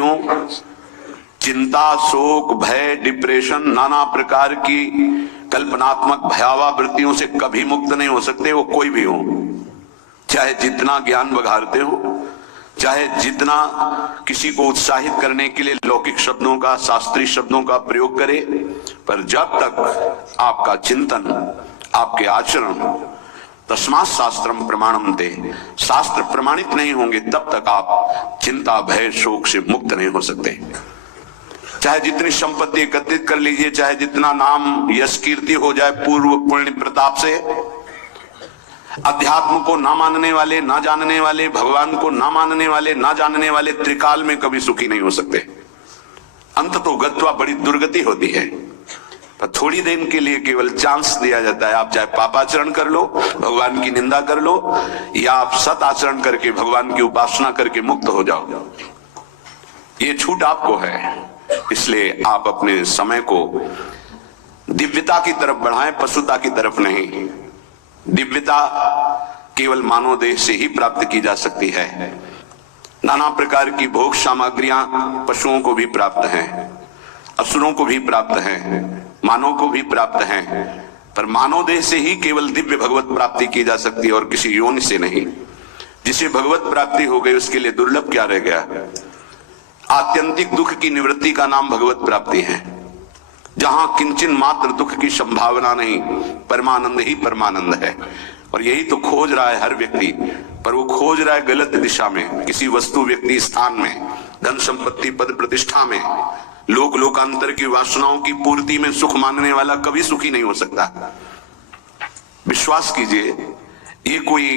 हों, चिंता, शोक, भय, डिप्रेशन, नाना प्रकार की कल्पनात्मक भयावह वृत्तियों से कभी मुक्त नहीं हो सकते, वो कोई भी हो, चाहे जितना ज्ञान बघारते हो, चाहे जितना किसी को उत्साहित करने के लिए लौकिक शब्दों का, शास्त्रीय शब्दों का प्रयोग करे, पर जब तक आपका चिंतन, आपके आचरण तस्मात् शास्त्रम प्रमाणमते, शास्त्र प्रमाणित नहीं होंगे, तब तक आप चिंता, भय, शोक से मुक्त नहीं हो सकते। चाहे जितनी संपत्ति एकत्रित कर लीजिए, चाहे जितना नाम यश कीर्ति हो जाए पूर्व पुण्य प्रताप से, अध्यात्म को ना मानने वाले, ना जानने वाले, भगवान को ना मानने वाले, ना जानने वाले त्रिकाल में कभी सुखी नहीं हो सकते। अंत तो गत्वा बड़ी दुर्गति होती है, पर थोड़ी देर के लिए केवल चांस दिया जाता है। आप चाहे पापाचरण कर लो, भगवान की निंदा कर लो, या आप सत आचरण करके भगवान की उपासना करके मुक्त हो जाओ, ये छूट आपको है। इसलिए आप अपने समय को दिव्यता की तरफ बढ़ाएं, पशुता की तरफ नहीं। दिव्यता केवल मानव देह से ही प्राप्त की जा सकती है। नाना प्रकार की भोग सामग्रियां पशुओं को भी प्राप्त हैं, असुरों को भी प्राप्त हैं, मानव को भी प्राप्त हैं, पर मानव देह से ही केवल दिव्य भगवत प्राप्ति की जा सकती है और किसी योनि से नहीं। जिसे भगवत प्राप्ति हो गई उसके लिए दुर्लभ क्या रह गया? आत्यंतिक दुख की निवृत्ति का नाम भगवत प्राप्ति है। जहां किंचन मात्र दुख की संभावना नहीं, परमानंद ही परमानंद है। और यही तो खोज रहा है हर व्यक्ति, पर वो खोज रहा है गलत दिशा में, किसी वस्तु, व्यक्ति, स्थान में, धन संपत्ति, पद प्रतिष्ठा में, लोक लोकांतर की वासनाओं की पूर्ति में सुख मानने वाला कभी सुखी नहीं हो सकता। विश्वास कीजिए, ये कोई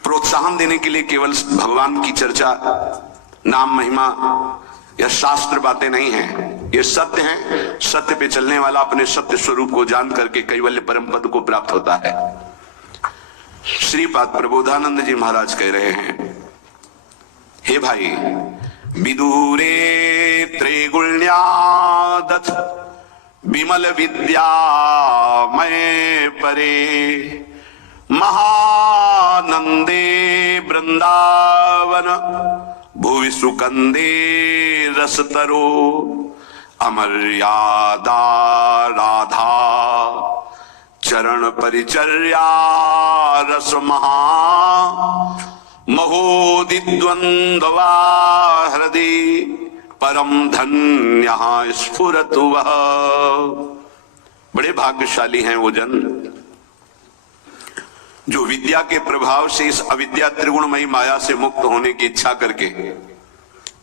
प्रोत्साहन देने के लिए केवल भगवान की चर्चा, नाम, महिमा या शास्त्र बातें नहीं है, ये सत्य है। सत्य पे चलने वाला अपने सत्य स्वरूप को जान करके कैवल्य परम पद को प्राप्त होता है। श्रीपाद प्रबोधानंद जी महाराज कह रहे हैं, हे भाई, विदूरे त्रैगुण्यादथ विमल विद्या मय परे, महानंदे वृंदावन भुवि सुकंदे रसतरो, अमर्यादा राधा चरण परिचर्या रस महा, महोदिद्वंद्वा हृदय परम धन्य स्फुरतु वह। बड़े भाग्यशाली हैं वो जन जो विद्या के प्रभाव से इस अविद्या त्रिगुणमयी माया से मुक्त होने की इच्छा करके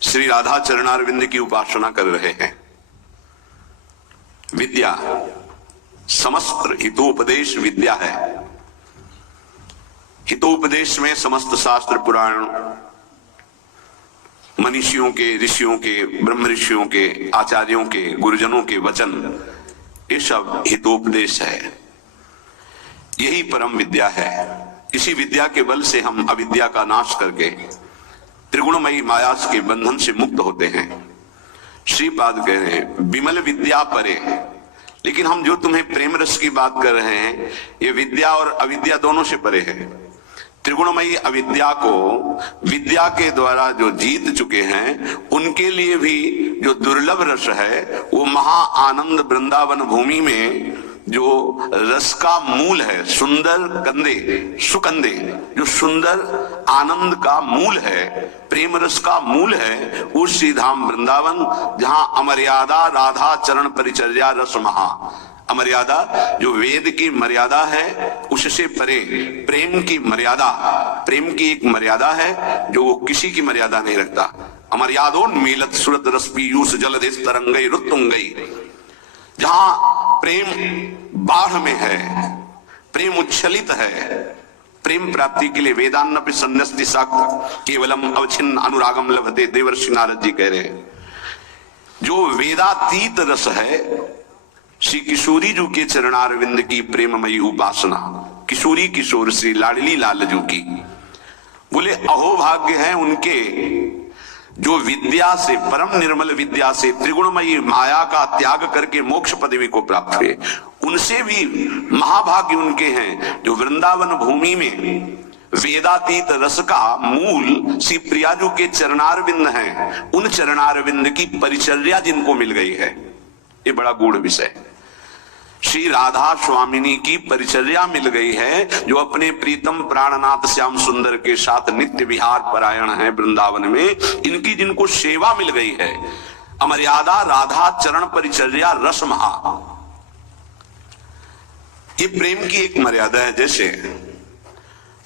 श्री राधा चरणारविंद की उपासना कर रहे हैं। विद्या समस्त हितोपदेश विद्या है। हितोपदेश में समस्त शास्त्र, पुराण, मनीषियों के, ऋषियों के, ब्रह्म ऋषियों के, आचार्यों के, गुरुजनों के वचन, ये सब हितोपदेश है। यही परम विद्या है। इसी विद्या के बल से हम अविद्या का नाश करके त्रिगुणमयी माया के बंधन से मुक्त होते हैं। श्रीपाद कह रहे हैं, विमल विद्या परे। लेकिन हम जो तुम्हें प्रेम रस की बात कर रहे हैं, ये विद्या और अविद्या दोनों से परे है। त्रिगुणमयी अविद्या को विद्या के द्वारा जो जीत चुके हैं, उनके लिए भी जो दुर्लभ रस है, वो महा आनंद वृंदावन भूमि में जो रस का मूल है, सुंदर कंदे, सुकंदे, जो सुंदर आनंद का मूल है, प्रेम रस का मूल है, उस श्री धाम वृंदावन, जहां अमर्यादा राधा चरण परिचर्या रस महा। अमर्यादा जो वेद की मर्यादा है, उससे परे प्रेम की मर्यादा, प्रेम की एक मर्यादा है जो वो किसी की मर्यादा नहीं रखता। अमर्यादोन्मीलत सुरत रस पीयूष जलधिस तरंगई रुत्तुंगई। जहां प्रेम बाढ़ में है, प्रेम उच्छलित है, प्रेम प्राप्ति के लिए वेदान्नपि सन्न्यस्ति शाक्त केवलम अवच्छिन्न अनुरागम लभते, देवर्षि नारद जी कह रहे हैं। जो वेदातीत रस है, श्री किशोरी जी के चरणारविंद की प्रेममयी उपासना, किशोरी किशोर श्री लाडली लाल जी की, बोले अहोभाग्य है उनके जो विद्या से, परम निर्मल विद्या से त्रिगुणमयी माया का त्याग करके मोक्ष पदवी को प्राप्त हुए। उनसे भी महाभाग्य उनके हैं जो वृंदावन भूमि में वेदातीत रस का मूल श्री प्रियाजू के चरणारविंद हैं। उन चरणारविंद की परिचर्या जिनको मिल गई है, ये बड़ा गूढ़ विषय। श्री राधा स्वामिनी की परिचर्या मिल गई है, जो अपने प्रीतम प्राणनाथ श्याम सुंदर के साथ नित्य विहार परायण है वृंदावन में। इनकी जिनको सेवा मिल गई है, अमर्यादा राधा चरण परिचर्या रस महा, ये प्रेम की एक मर्यादा है। जैसे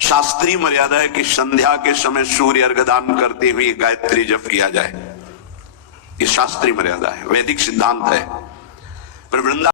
शास्त्रीय मर्यादा है कि संध्या के समय सूर्य अर्घदान करते हुए गायत्री जप किया जाए, ये शास्त्रीय मर्यादा है, वैदिक सिद्धांत है। पर वृंदावन